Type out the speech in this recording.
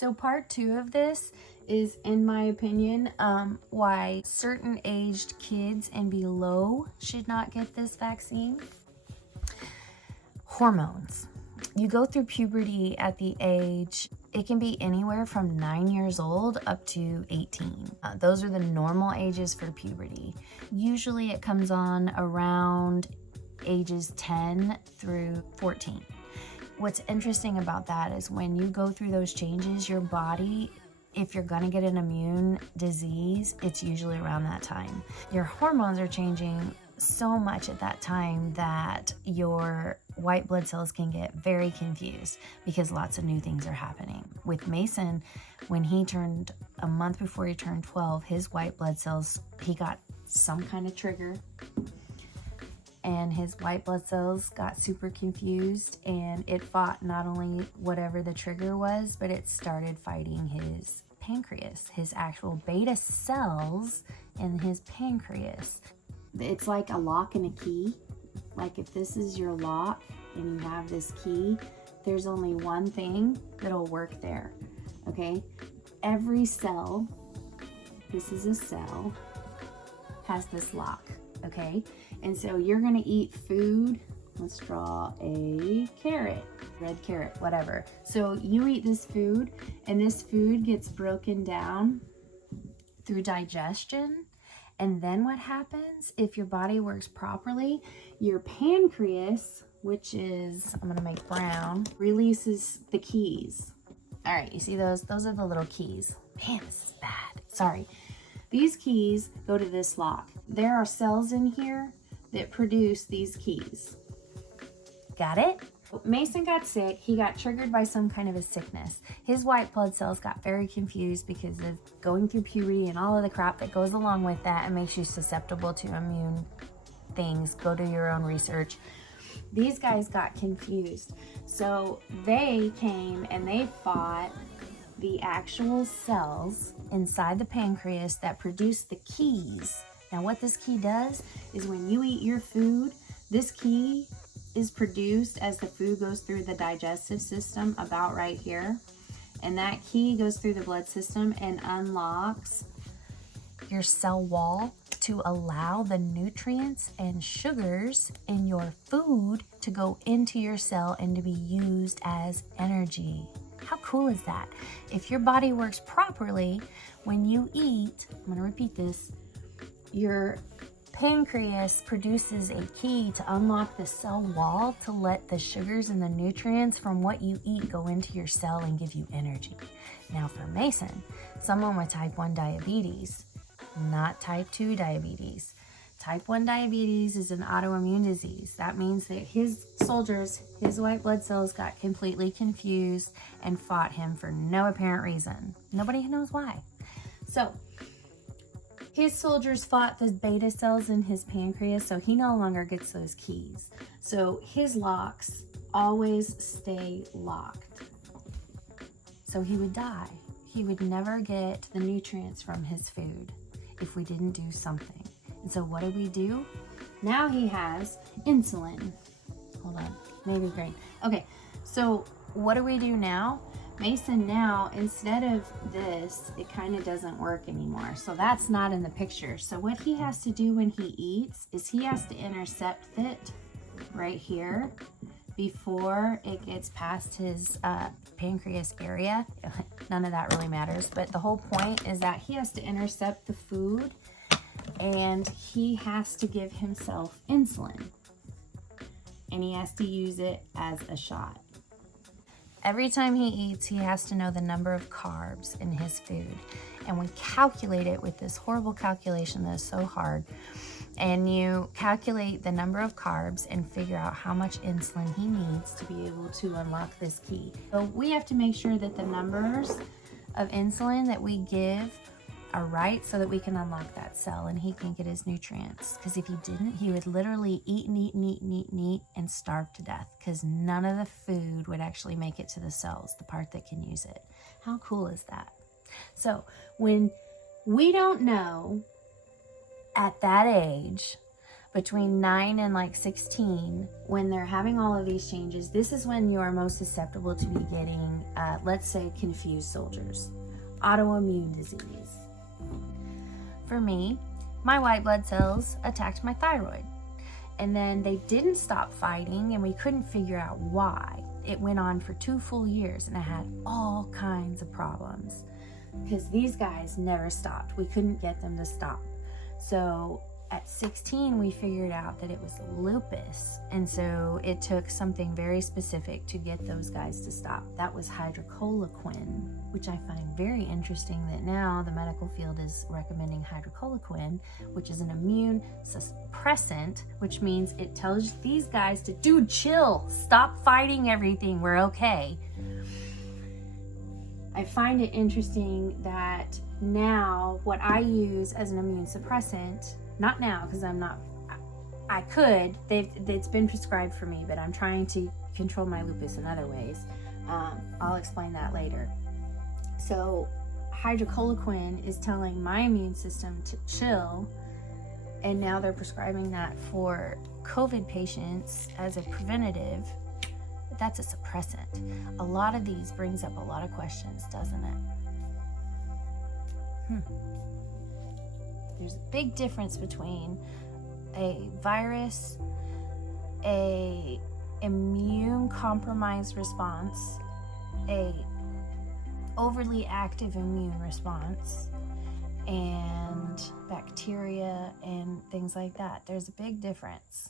So part 2 of this is, in my opinion, why certain aged kids and below should not get this vaccine. Hormones. You go through puberty at the age, it can be anywhere from 9 years old up to 18. Those are the normal ages for puberty. Usually it comes on around ages 10 through 14. What's interesting about that is when you go through those changes, your body, if you're gonna get an immune disease, it's usually around that time. Your hormones are changing so much at that time that your white blood cells can get very confused because lots of new things are happening. With Mason, when he turned, a month before he turned 12, his white blood cells, he got some kind of trigger, and his white blood cells got super confused, and it fought not only whatever the trigger was, but it started fighting his pancreas, his actual beta cells in his pancreas. It's like a lock and a key. Like if this is your lock and you have this key, there's only one thing that'll work there, okay? Every cell, this is a cell, has this lock, okay? And so you're gonna eat food. Let's draw a carrot, red carrot, whatever. So you eat this food, and this food gets broken down through digestion. And then what happens, if your body works properly, your pancreas, which is, I'm gonna make brown, releases the keys. All right, you see those? Those are the little keys. Man, this is bad, sorry. These keys go to this lock. There are cells in here that produce these keys. Got it? Mason got sick. He got triggered by some kind of a sickness. His white blood cells got very confused because of going through puberty and all of the crap that goes along with that and makes you susceptible to immune things. Go do your own research. These guys got confused. So they came and they fought the actual cells inside the pancreas that produce the keys. Now what this key does is when you eat your food, this key is produced as the food goes through the digestive system about right here. And that key goes through the blood system and unlocks your cell wall to allow the nutrients and sugars in your food to go into your cell and to be used as energy. How cool is that? If your body works properly, when you eat, I'm gonna repeat this, your pancreas produces a key to unlock the cell wall to let the sugars and the nutrients from what you eat go into your cell and give you energy. Now for Mason, someone with type 1 diabetes, not type 2 diabetes. Type 1 diabetes is an autoimmune disease. That means that his soldiers, his white blood cells got completely confused and fought him for no apparent reason. Nobody knows why. So his soldiers fought the beta cells in his pancreas, so he no longer gets those keys. So his locks always stay locked. So he would die. He would never get the nutrients from his food if we didn't do something. And so what did we do? Now he has insulin. Hold on, maybe green. Okay, so what do we do now? Mason now, instead of this, it kind of doesn't work anymore. So that's not in the picture. So what he has to do when he eats is he has to intercept it right here before it gets past his pancreas area. None of that really matters, but the whole point is that he has to intercept the food and he has to give himself insulin. And he has to use it as a shot. Every time he eats, he has to know the number of carbs in his food. And we calculate it with this horrible calculation that is so hard. And you calculate the number of carbs and figure out how much insulin he needs to be able to unlock this key. So we have to make sure that the numbers of insulin that we give are right so that we can unlock that cell and he can get his nutrients. Because if he didn't, he would literally eat and eat and eat and eat and eat and starve to death because none of the food would actually make it to the cells, the part that can use it. How cool is that? So when we don't know at that age, between 9 and like 16, when they're having all of these changes, this is when you are most susceptible to be getting, let's say, confused soldiers, autoimmune disease. For me, my white blood cells attacked my thyroid, and then they didn't stop fighting, and we couldn't figure out why. It went on for 2 full years, and I had all kinds of problems because these guys never stopped. We couldn't get them to stop. So at 16, we figured out that it was lupus. And so it took something very specific to get those guys to stop. That was hydroxychloroquine, which I find very interesting that now the medical field is recommending hydroxychloroquine, which is an immune suppressant, which means it tells these guys to, dude, chill, stop fighting everything, we're okay. I find it interesting that now what I use as an immune suppressant, not now, because I could, it's been prescribed for me, but I'm trying to control my lupus in other ways. I'll explain that later. So hydroxychloroquine is telling my immune system to chill, and now they're prescribing that for COVID patients as a preventative. That's a suppressant. A lot of these brings up a lot of questions, doesn't it? There's a big difference between a virus, a immune compromised response, a overly active immune response, and bacteria and things like that. There's a big difference.